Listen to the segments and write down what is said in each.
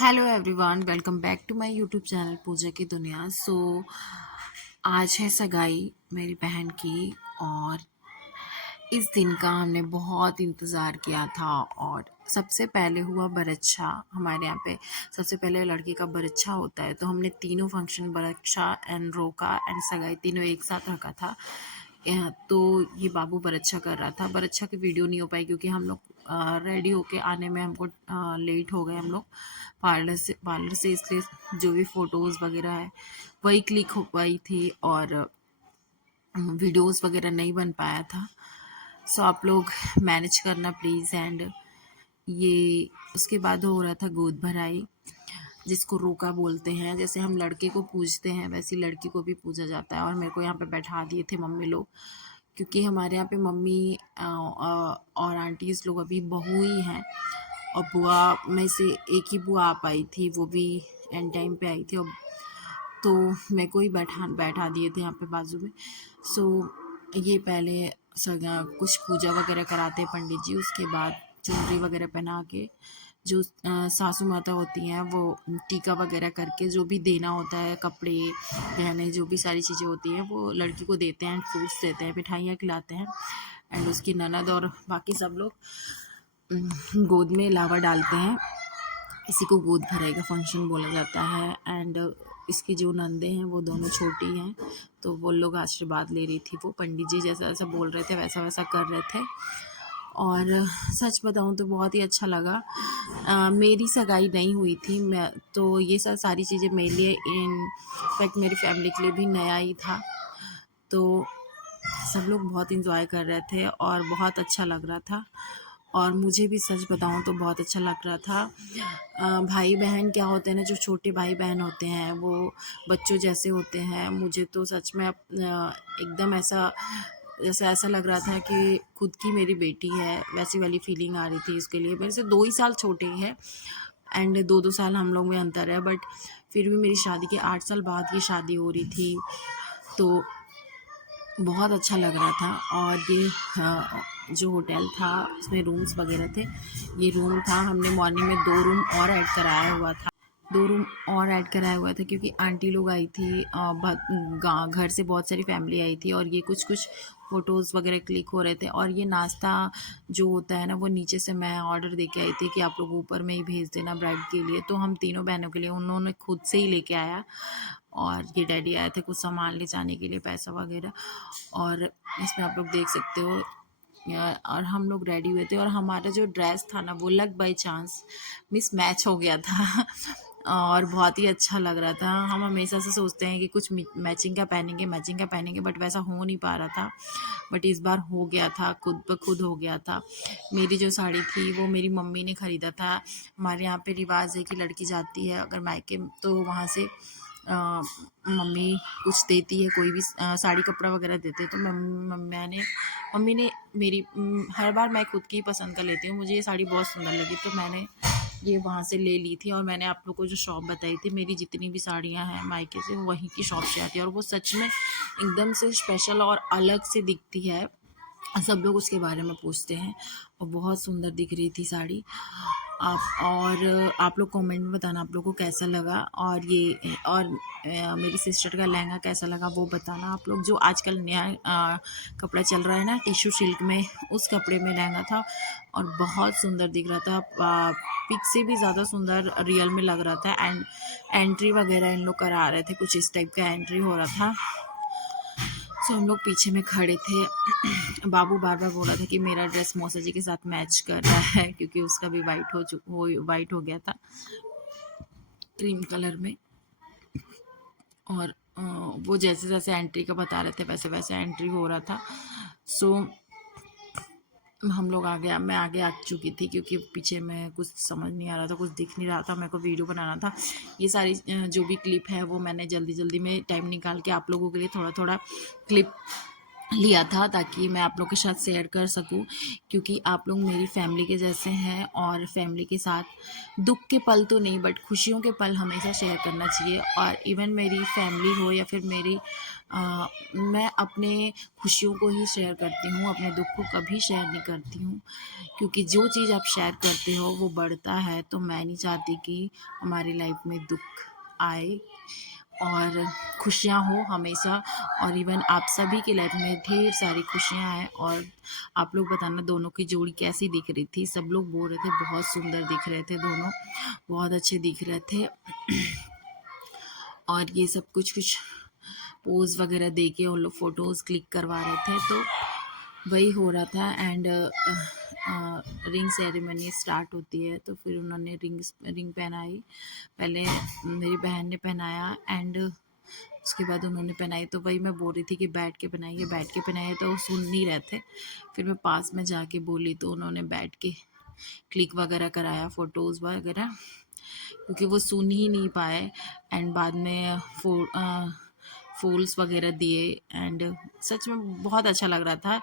Hello everyone, welcome back to my YouTube channel Pooja की दुनिया। आज है सगाई मेरी बहन की और इस दिन का हमने बहुत इंतज़ार किया था। और सबसे पहले हुआ बरच्छा। हमारे यहाँ पे सबसे पहले लड़की का बरच्छा होता है, तो हमने तीनों फंक्शन बरच्छा एंड रोका एंड सगाई तीनों एक साथ रखा था। तो ये बाबू बरच्छा कर रहा था। बरच्छा की वीडियो नहीं हो पाई क्योंकि हम लोग रेडी होके आने में हमको लेट हो गए हम लोग पार्लर से इसलिए जो भी फ़ोटोज़ वगैरह है वही क्लिक हो पाई थी और वीडियोस वगैरह नहीं बन पाया था। सो आप लोग मैनेज करना प्लीज़। एंड ये उसके बाद हो रहा था गोद भराई, जिसको रोका बोलते हैं। जैसे हम लड़के को पूजते हैं वैसे लड़की को भी पूजा जाता है। और मेरे को यहाँ पे बैठा दिए थे मम्मी लोग, क्योंकि हमारे यहाँ पे मम्मी और आंटीज़ लोग अभी बहू ही हैं। और बुआ में से एक ही बुआ आ पाई थी, वो भी एंड टाइम पे आई थी। और तो मेरे को ही बैठा दिए थे यहाँ पे बाजू में। सो ये पहले कुछ पूजा वगैरह कराते हैं पंडित जी। उसके बाद चुनरी वगैरह पहना के जो सासू माता होती हैं वो टीका वगैरह करके जो भी देना होता है, कपड़े गहने जो भी सारी चीज़ें होती हैं वो लड़की को देते हैं। फ्रूट्स देते हैं, मिठाइयाँ खिलाते हैं। एंड उसकी ननद और बाकी सब लोग गोद में लावा डालते हैं। इसी को गोद भराई का फंक्शन बोला जाता है। एंड इसकी जो नंदे हैं वो दोनों छोटी हैं, तो वो लोग आशीर्वाद ले रही थी। वो पंडित जी जैसा जैसा बोल रहे थे वैसा वैसा कर रहे थे। और सच बताऊं तो बहुत ही अच्छा लगा। मेरी सगाई नहीं हुई थी, मैं तो ये सब सारी चीज़ें मेरे लिए इनफैक्ट मेरी फैमिली के लिए भी नया ही था। तो सब लोग बहुत इंजॉय कर रहे थे और बहुत अच्छा लग रहा था। और मुझे भी सच बताऊं तो बहुत अच्छा लग रहा था। भाई बहन क्या होते हैं ना, जो छोटे भाई बहन होते हैं वो बच्चों जैसे होते हैं। मुझे तो सच में एकदम ऐसा लग रहा था कि खुद की मेरी बेटी है, वैसी वाली फीलिंग आ रही थी। इसके लिए मेरे से 2 ही साल छोटे है एंड 2-2 साल हम लोग में अंतर है, बट फिर भी मेरी शादी के 8 साल बाद ये शादी हो रही थी। तो बहुत अच्छा लग रहा था। और ये जो होटल था उसमें रूम्स वगैरह थे, ये रूम था। हमने मॉर्निंग में 2 रूम और ऐड कराया हुआ था। 2 रूम और ऐड कराया हुआ था क्योंकि आंटी लोग आई थी, घर से बहुत सारी फैमिली आई थी। और ये कुछ कुछ फ़ोटोज़ वगैरह क्लिक हो रहे थे। और ये नाश्ता जो होता है ना वो नीचे से मैं ऑर्डर दे के आई थी कि आप लोग ऊपर में ही भेज देना ब्राइड के लिए। तो हम तीनों बहनों के लिए उन्होंने खुद से ही लेके आया। और ये डैडी आए थे कुछ सामान ले जाने के लिए, पैसा वगैरह। और इसमें आप लोग देख सकते हो और हम लोग रेडी हुए थे। और हमारा जो ड्रेस था ना वो luck by chance miss match हो गया था और बहुत ही अच्छा लग रहा था। हम हमेशा से सोचते हैं कि कुछ मैचिंग का पहनेंगे, बट वैसा हो नहीं पा रहा था। बट इस बार हो गया था, खुद ब खुद हो गया था। मेरी जो साड़ी थी वो मेरी मम्मी ने ख़रीदा था। हमारे यहाँ पे रिवाज है कि लड़की जाती है अगर मायके तो वहाँ से मम्मी कुछ देती है, कोई भी साड़ी कपड़ा वगैरह देते हैं। तो मम्मी ने मेरी हर बार मैं खुद की ही पसंद कर लेती हूँ। मुझे ये साड़ी बहुत सुंदर लगी तो मैंने ये वहाँ से ले ली थी। और मैंने आप लोग को जो शॉप बताई थी, मेरी जितनी भी साड़ियाँ हैं मायके से वो वहीं की शॉप से आती है। और वो सच में एकदम से स्पेशल और अलग से दिखती है। सब लोग उसके बारे में पूछते हैं और बहुत सुंदर दिख रही थी साड़ी। आप लोग कमेंट में बताना आप लोगों को कैसा लगा। और मेरी सिस्टर का लहंगा कैसा लगा वो बताना आप लोग। जो आजकल नया कपड़ा चल रहा है ना टिश्यू सिल्क में, उस कपड़े में लहंगा था और बहुत सुंदर दिख रहा था। पिक से भी ज़्यादा सुंदर रियल में लग रहा था। एंड एंट्री वगैरह इन लोग करा रहे थे, कुछ इस टाइप का एंट्री हो रहा था। सो हम लोग पीछे में खड़े थे। बाबू बार बार बोल रहा था कि मेरा ड्रेस मौसा जी के साथ मैच कर रहा है, क्योंकि उसका भी वाइट हो गया था क्रीम कलर में। और वो जैसे जैसे एंट्री का बता रहे थे वैसे वैसे एंट्री हो रहा था। सो हम लोग मैं आगे आ चुकी थी क्योंकि पीछे में कुछ समझ नहीं आ रहा था, कुछ दिख नहीं रहा था। मेरे को वीडियो बनाना था। ये सारी जो भी क्लिप है वो मैंने जल्दी जल्दी में टाइम निकाल के आप लोगों के लिए थोड़ा थोड़ा क्लिप लिया था ताकि मैं आप लोग के साथ शेयर कर सकूं, क्योंकि आप लोग मेरी फैमिली के जैसे हैं और फैमिली के साथ दुख के पल तो नहीं बट खुशियों के पल हमेशा शेयर करना चाहिए। और इवन मेरी फैमिली हो या फिर मैं अपने खुशियों को ही शेयर करती हूँ, अपने दुख को कभी शेयर नहीं करती हूँ, क्योंकि जो चीज़ आप शेयर करते हो वो बढ़ता है। तो मैं नहीं चाहती कि हमारी लाइफ में दुख आए और खुशियाँ हो हमेशा। और इवन आप सभी की लाइफ में ढेर सारी खुशियाँ हैं। और आप लोग बताना दोनों की जोड़ी कैसी दिख रही थी। सब लोग बोल रहे थे बहुत सुंदर दिख रहे थे दोनों, बहुत अच्छे दिख रहे थे। और ये सब कुछ कुछ पोज वगैरह दे के उन लोग फ़ोटोज़ क्लिक करवा रहे थे, तो वही हो रहा था। एंड रिंग सेरेमनी स्टार्ट होती है, तो फिर उन्होंने रिंग पहनाई। पहले मेरी बहन ने पहनाया एंड उसके बाद उन्होंने पहनाई। तो वही मैं बोल रही थी कि बैठ के पहनाइए, बैठ के पहनाइए, तो वो सुन नहीं रहे थे। फिर मैं पास में जाके बोली तो उन्होंने बैठ के क्लिक वगैरह कराया, फ़ोटोज़ वगैरह, क्योंकि वो सुन ही नहीं पाए। एंड बाद में फूल्स वगैरह दिए। एंड सच में बहुत अच्छा लग रहा था।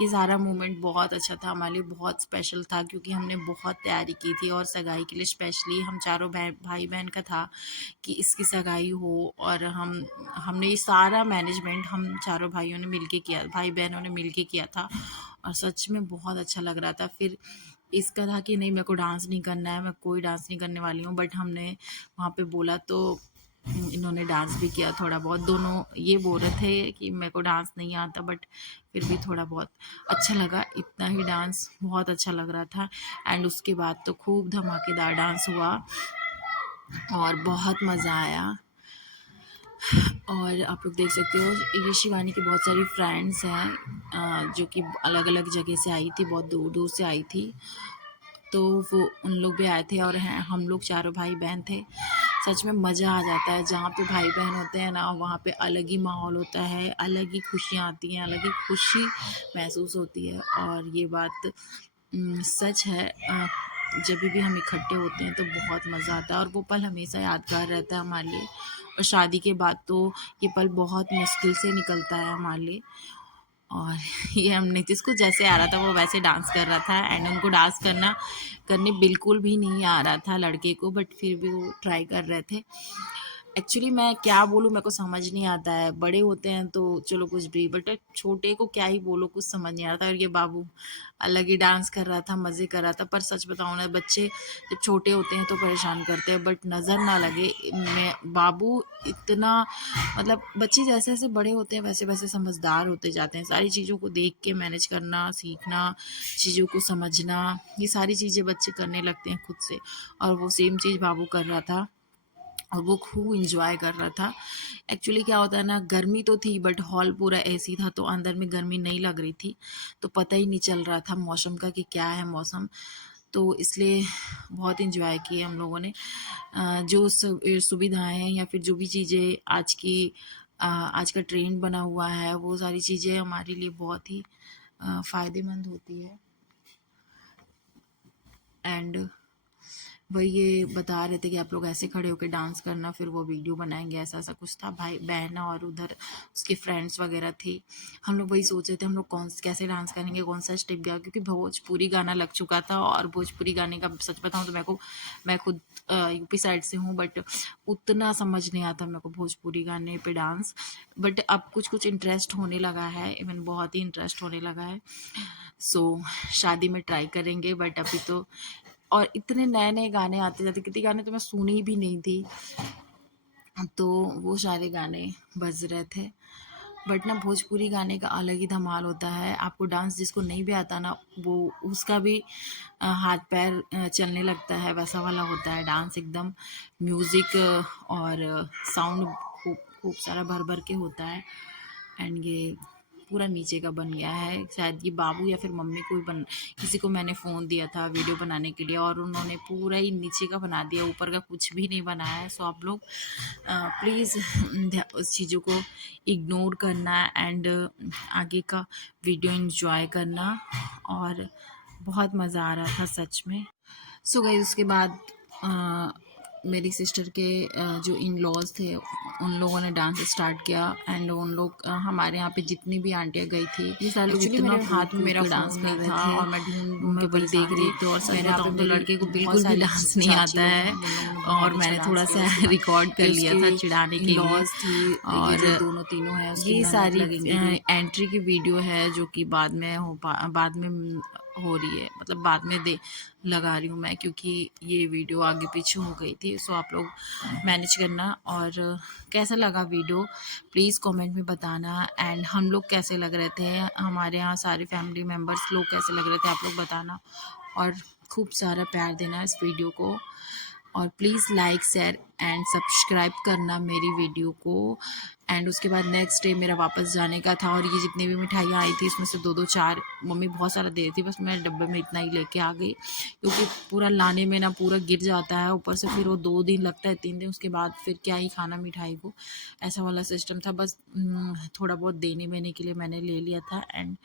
ये सारा मोमेंट बहुत अच्छा था, हमारे लिए बहुत स्पेशल था, क्योंकि हमने बहुत तैयारी की थी और सगाई के लिए स्पेशली हम चारों भाई बहन का था कि इसकी सगाई हो। और हमने ये सारा मैनेजमेंट हम चारों भाइयों ने मिलके किया, भाई बहनों ने मिलके किया था, और सच में बहुत अच्छा लग रहा था। फिर इसका था कि नहीं, मेरे को डांस नहीं करना है, मैं कोई डांस नहीं करने वाली हूँ, बट हमने वहाँ पे बोला तो इन्होंने डांस भी किया थोड़ा बहुत। दोनों ये बोल रहे थे कि मेरे को डांस नहीं आता, बट फिर भी थोड़ा बहुत अच्छा लगा। इतना ही डांस बहुत अच्छा लग रहा था। एंड उसके बाद तो खूब धमाकेदार डांस हुआ और बहुत मज़ा आया। और आप लोग देख सकते हो ये शिवानी की बहुत सारी फ्रेंड्स हैं, जो कि अलग अलग जगह से आई थी, बहुत दूर दूर से आई थी। तो वो उन लोग भी आए थे और हैं, हम लोग चारों भाई बहन थे। सच में मज़ा आ जाता है जहाँ पे भाई बहन होते हैं ना, वहाँ पे अलग ही माहौल होता है, अलग ही खुशियाँ आती हैं, अलग ही खुशी महसूस होती है। और ये बात सच है। जब भी हम इकट्ठे होते हैं तो बहुत मज़ा आता है और वो पल हमेशा यादगार रहता है हमारे लिए। और शादी के बाद तो ये पल बहुत मुश्किल से निकलता है हमारे लिए। और ये हम नीतीश को जैसे आ रहा था वो वैसे डांस कर रहा था। एंड उनको डांस करने बिल्कुल भी नहीं आ रहा था लड़के को, बट फिर भी वो ट्राई कर रहे थे। एक्चुअली मैं क्या बोलूँ, मेरे को समझ नहीं आता है। बड़े होते हैं तो चलो कुछ भी, बट छोटे को क्या ही बोलो, कुछ समझ नहीं आता। और ये बाबू अलग ही डांस कर रहा था, मज़े कर रहा था। पर सच बताऊँ ना, बच्चे जब छोटे होते हैं तो परेशान करते हैं, बट नज़र ना लगे, मैं बाबू इतना, मतलब बच्चे जैसे जैसे बड़े होते हैं वैसे वैसे समझदार होते जाते हैं। सारी चीज़ों को देख के मैनेज करना सीखना, चीज़ों को समझना, ये सारी चीज़ें बच्चे करने लगते हैं खुद से। और वो सेम चीज़ बाबू कर रहा था और वो खूब इंजॉय कर रहा था। एक्चुअली क्या होता है ना, गर्मी तो थी बट हॉल पूरा एसी था, तो अंदर में गर्मी नहीं लग रही थी, तो पता ही नहीं चल रहा था मौसम का कि क्या है मौसम। तो इसलिए बहुत इंजॉय किए हम लोगों ने। जो सुविधाएं हैं या फिर जो भी चीज़ें आज का ट्रेंड बना हुआ है, वो सारी चीज़ें हमारे लिए बहुत ही फ़ायदेमंद होती है। एंड वही ये बता रहे थे कि आप लोग ऐसे खड़े होकर डांस करना, फिर वो वीडियो बनाएंगे, ऐसा ऐसा कुछ था। भाई बहन और उधर उसके फ्रेंड्स वगैरह थी। हम लोग वही सोच रहे थे हम लोग कैसे डांस करेंगे, कौन सा स्टेप गया, क्योंकि भोजपुरी गाना लग चुका था। और भोजपुरी गाने का सच बताऊँ तो मैं खुद यूपी साइड से हूँ, बट उतना समझ नहीं आता मेरे को भोजपुरी गाने पे डांस। बट अब कुछ कुछ इंटरेस्ट होने लगा है, इवन बहुत ही इंटरेस्ट होने लगा है। सो शादी में ट्राई करेंगे, बट अभी तो, और इतने नए नए गाने आते जाते, कितने गाने तो मैं सुनी भी नहीं थी, तो वो सारे गाने बज रहे थे। बट ना भोजपुरी गाने का अलग ही धमाल होता है। आपको डांस जिसको नहीं भी आता ना, वो उसका भी हाथ पैर चलने लगता है, वैसा वाला होता है डांस एकदम। म्यूज़िक और साउंड खूब खूब सारा भर भर के होता है। एंड ये पूरा नीचे का बन गया है। शायद ये बाबू या फिर मम्मी को ही किसी को मैंने फ़ोन दिया था वीडियो बनाने के लिए, और उन्होंने पूरा ही नीचे का बना दिया, ऊपर का कुछ भी नहीं बनाया है। सो आप लोग प्लीज़ उस चीज़ों को इग्नोर करना एंड आगे का वीडियो एंजॉय करना। और बहुत मज़ा आ रहा था सच में। सो गाइस उसके बाद मेरी सिस्टर के जो इन लॉज थे उन लोगों ने डांस स्टार्ट किया एंड उन लोग हमारे यहाँ पे जितनी भी आंटियाँ गई थी ये सारे लोग एक्चुअली इतना मेरे हाथ में मेरा डांस फोन कर नहीं रहे था थे, और मैं ढूंढ ढूंढ के मैं वही देख रही थी। और सच मेरे यहाँ पे बताऊं तो मेरी लड़के को बहुत बिल्कुल भी सारी डांस नहीं चाची आता लोग है, हैं, उन लोगों ने बहुत और अच्छा मैंने डांस थोड़ा किया। सा उसके बाद रिकॉर्ड कर जो लिया उसकी था चिढ़ाने इन के लिए। लॉज थी, ये और जो दोनों तीनों हैं उसकी ये ननद सारी लगेंगी वो। एंट्री की वीडियो है जो कि बाद में हो रही है, मतलब बाद में दे लगा रही हूँ मैं, क्योंकि ये वीडियो आगे पीछे हो गई थी। सो आप लोग मैनेज करना। और कैसा लगा वीडियो प्लीज़ कमेंट में बताना, एंड हम लोग कैसे लग रहे थे, हमारे यहाँ सारे फैमिली मेम्बर्स लोग कैसे लग रहे थे आप लोग बताना, और खूब सारा प्यार देना इस वीडियो को, और please like share and subscribe करना मेरी वीडियो को। एंड उसके बाद नेक्स्ट डे मेरा वापस जाने का था, और ये जितनी भी मिठाइयाँ आई थी इसमें से 2-4 मम्मी बहुत सारा दे रही थी, बस मैं डब्बे में इतना ही लेके आ गई, क्योंकि पूरा लाने में ना पूरा गिर जाता है, ऊपर से फिर वो 2 दिन लगता है, 3 दिन, उसके बाद फिर क्या ही खाना मिठाई को, ऐसा वाला सिस्टम था। बस थोड़ा बहुत देने वेने के लिए मैंने ले लिया था। एंड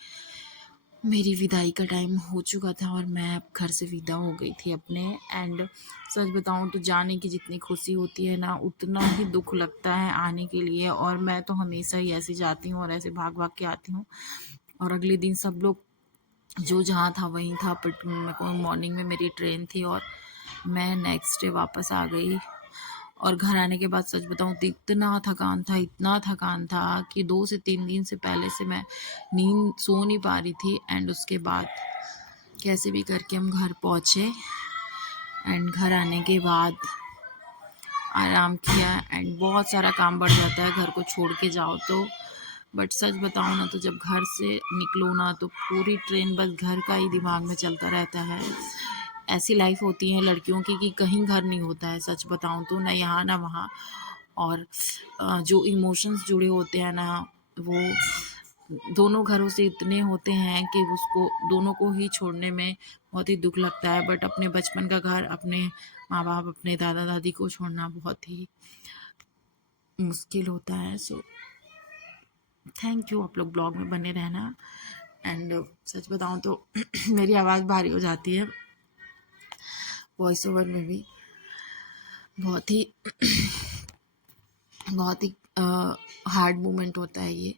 मेरी विदाई का टाइम हो चुका था और मैं अब घर से विदा हो गई थी अपने। एंड सच बताऊं तो जाने की जितनी खुशी होती है ना, उतना ही दुख लगता है आने के लिए। और मैं तो हमेशा ही ऐसे जाती हूँ और ऐसे भाग भाग के आती हूँ, और अगले दिन सब लोग जो जहाँ था वहीं था, बट मॉर्निंग में मेरी ट्रेन थी और मैं नेक्स्ट डे वापस आ गई। और घर आने के बाद सच बताऊं तो इतना थकान था कि 2 से 3 दिन से पहले से मैं नींद सो नहीं पा रही थी। एंड उसके बाद कैसे भी करके हम घर पहुँचे, एंड घर आने के बाद आराम किया। एंड बहुत सारा काम बढ़ जाता है घर को छोड़ के जाओ तो, बट सच बताऊं ना तो जब घर से निकलो ना तो पूरी ट्रेन बस घर का ही दिमाग में चलता रहता है। ऐसी लाइफ होती है लड़कियों की कि कहीं घर नहीं होता है, सच बताऊं तो, ना यहाँ ना वहाँ। और जो इमोशंस जुड़े होते हैं ना, वो दोनों घरों से इतने होते हैं कि उसको दोनों को ही छोड़ने में बहुत ही दुख लगता है। बट अपने बचपन का घर, अपने माँ बाप, अपने दादा दादी को छोड़ना बहुत ही मुश्किल होता है। सो थैंक यू, आप लोग ब्लॉग में बने रहना। एंड सच बताऊं तो मेरी आवाज़ भारी हो जाती है वॉइस ओवर में भी। बहुत ही बहुत ही हार्ड मोमेंट होता है ये,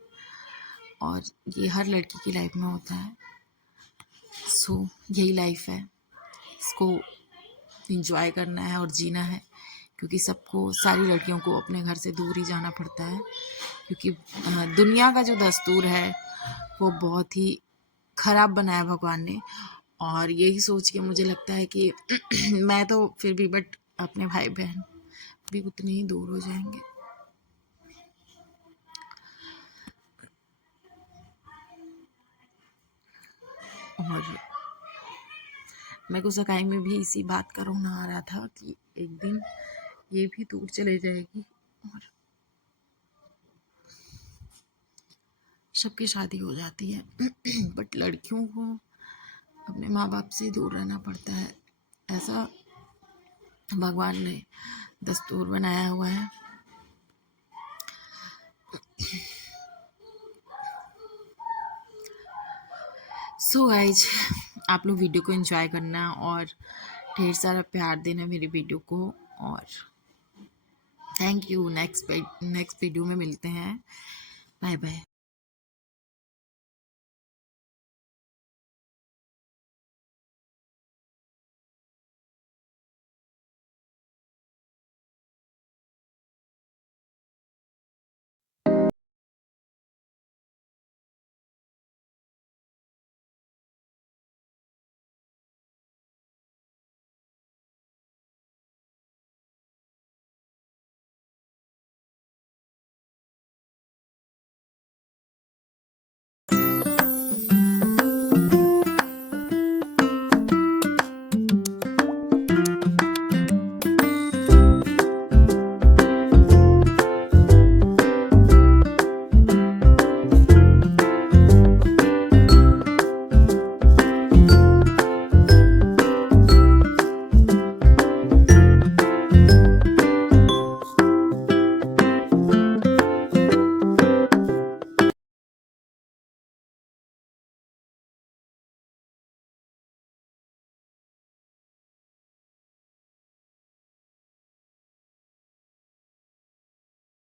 और ये हर लड़की की लाइफ में होता है। सो यही लाइफ है, इसको एंजॉय करना है और जीना है, क्योंकि सबको, सारी लड़कियों को अपने घर से दूर ही जाना पड़ता है, क्योंकि दुनिया का जो दस्तूर है वो बहुत ही ख़राब बनाया भगवान ने। और यही सोच के मुझे लगता है कि मैं तो फिर भी, बट अपने भाई बहन भी उतने ही दूर हो जाएंगे। और मेरे को सगाई में भी इसी बात का रोना आ रहा था कि एक दिन ये भी दूर चले जाएगी, और सबकी शादी हो जाती है बट लड़कियों को अपने माँ बाप से दूर रहना पड़ता है, ऐसा भगवान ने दस्तूर बनाया हुआ है। सो गाइज, आप लोग वीडियो को एंजॉय करना और ढेर सारा प्यार देना मेरी वीडियो को, और थैंक यू। नेक्स्ट वीडियो में मिलते हैं। Bye bye.